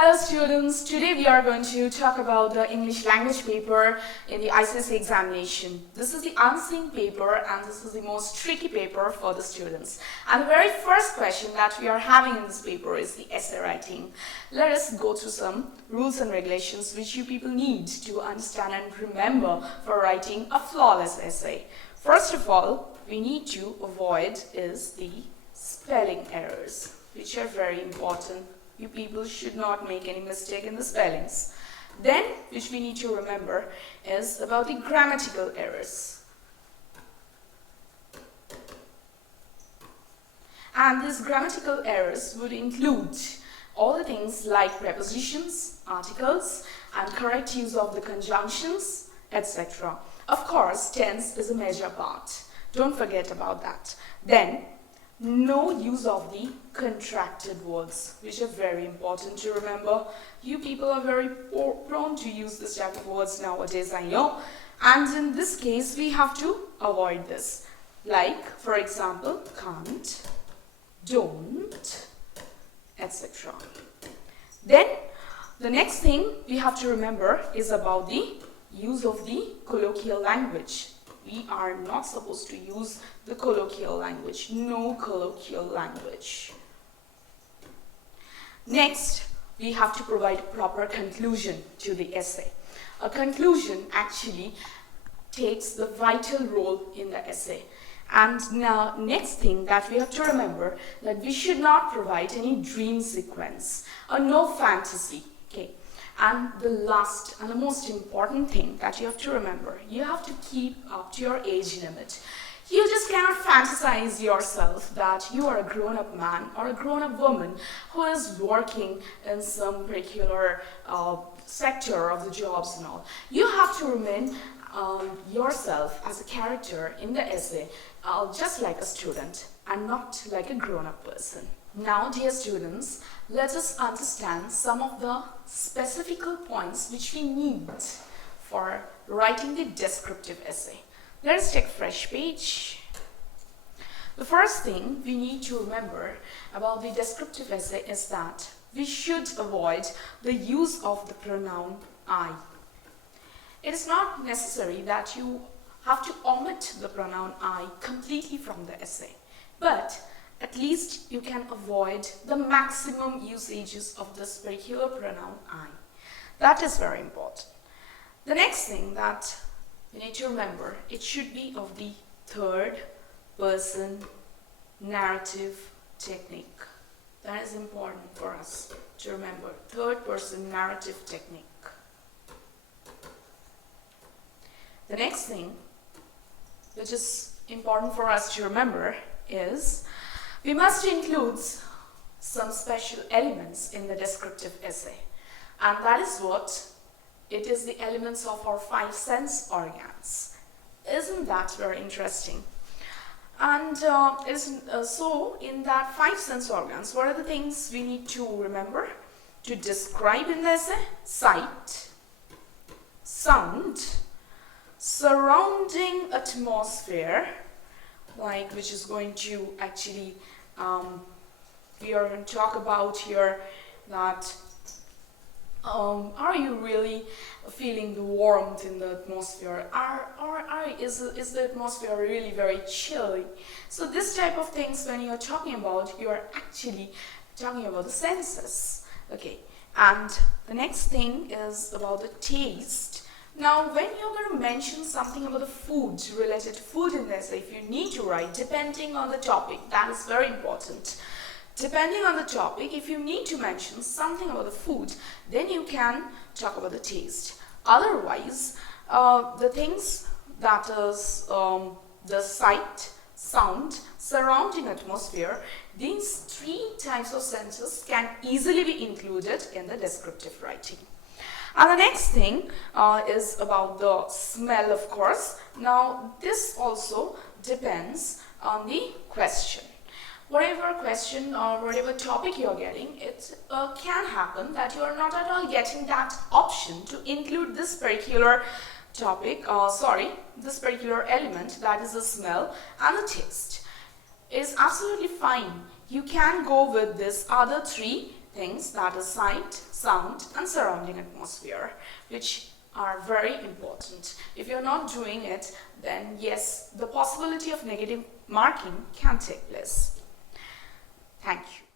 Hello students, today we are going to talk about the English language paper in the ICSE examination. This is the unseen paper and this is the most tricky paper for the students. And the very first question that we are having in this paper is the essay writing. Let us go through some rules and regulations which you people need to understand and remember for writing a flawless essay. First of all, we need to avoid is the spelling errors, which are very important. You people should not make any mistake in the spellings. Then, which we need to remember, is about the grammatical errors. And these grammatical errors would include all the things like prepositions, articles, and correct use of the conjunctions, etc. Of course, tense is a major part. Don't forget about that. Then, no use of the contracted words, which are very important to remember. You people are very prone to use this type of words nowadays, I know. And in this case, we have to avoid this. Like, for example, can't, don't, etc. Then, the next thing we have to remember is about the use of the colloquial language. We are not supposed to use the colloquial language. No colloquial language. Next, we have to provide proper conclusion to the essay. A conclusion actually takes the vital role in the essay. And now, next thing that we have to remember, that we should not provide any dream sequence or no fantasy. Okay. And the last and the most important thing that you have to remember, you have to keep up to your age limit. You just cannot fantasize yourself that you are a grown-up man or a grown-up woman who is working in some particular sector of the jobs and all. You have to remain yourself as a character in the essay, just like a student and not like a grown-up person. Now, dear students, let us understand some of the specific points which we need for writing the descriptive essay. Let us take a fresh page. The first thing we need to remember about the descriptive essay is that we should avoid the use of the pronoun I. It is not necessary that you have to omit the pronoun I completely from the essay, but at least you can avoid the maximum usages of this particular pronoun I. That is very important. The next thing that you need to remember, it should be of the third person narrative technique. That is important for us to remember. Third person narrative technique. The next thing which is important for us to remember is we must include some special elements in the descriptive essay, and that is what it is, the elements of our five sense organs. Isn't that very interesting? And so in that five sense organs, what are the things we need to remember to describe in the essay? Sight, sound, surrounding atmosphere, like which is going to actually we are going to talk about here that are you really feeling the warmth in the atmosphere, is the atmosphere really very chilly? So this type of things, when you are talking about, you are actually talking about the senses. Okay, and the next thing is about the taste. Now, when you're going to mention something about the food, related to food in this, if you need to write, depending on the topic, that is very important. Depending on the topic, if you need to mention something about the food, then you can talk about the taste. Otherwise, the things that is the sight, sound, surrounding atmosphere, these three types of senses can easily be included in the descriptive writing. And the next thing is about the smell, of course. Now, this also depends on the question. Whatever question or whatever topic you are getting, it can happen that you are not at all getting that option to include this particular topic, this particular element, that is the smell and the taste. Is absolutely fine. You can go with this other three things, that is sight, sound, and surrounding atmosphere, which are very important. If you're not doing it, then yes, the possibility of negative marking can take place. Thank you.